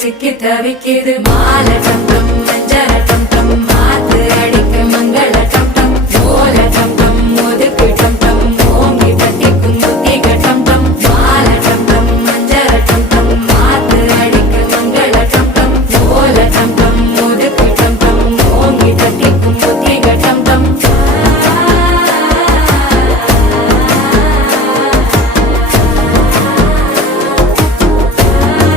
சிக்கி தவிக்கிது மாலை டம் டம் மஞ்சள டம் டம் மாத்து அடிக்க மங்கள டம் டம் ஓல டம் டம் ஒதுக்கு டம் டம் ஓங்கி தட்டிக்கும் புத்திக டம் டம் மாலை டம் டம் மஞ்சள டம் டம் மாத்து அடிக்க மங்கள டம் டம் ஓல டம் டம் ஒதுக்கு டம் டம் ஓங்கி தட்டிக்கும்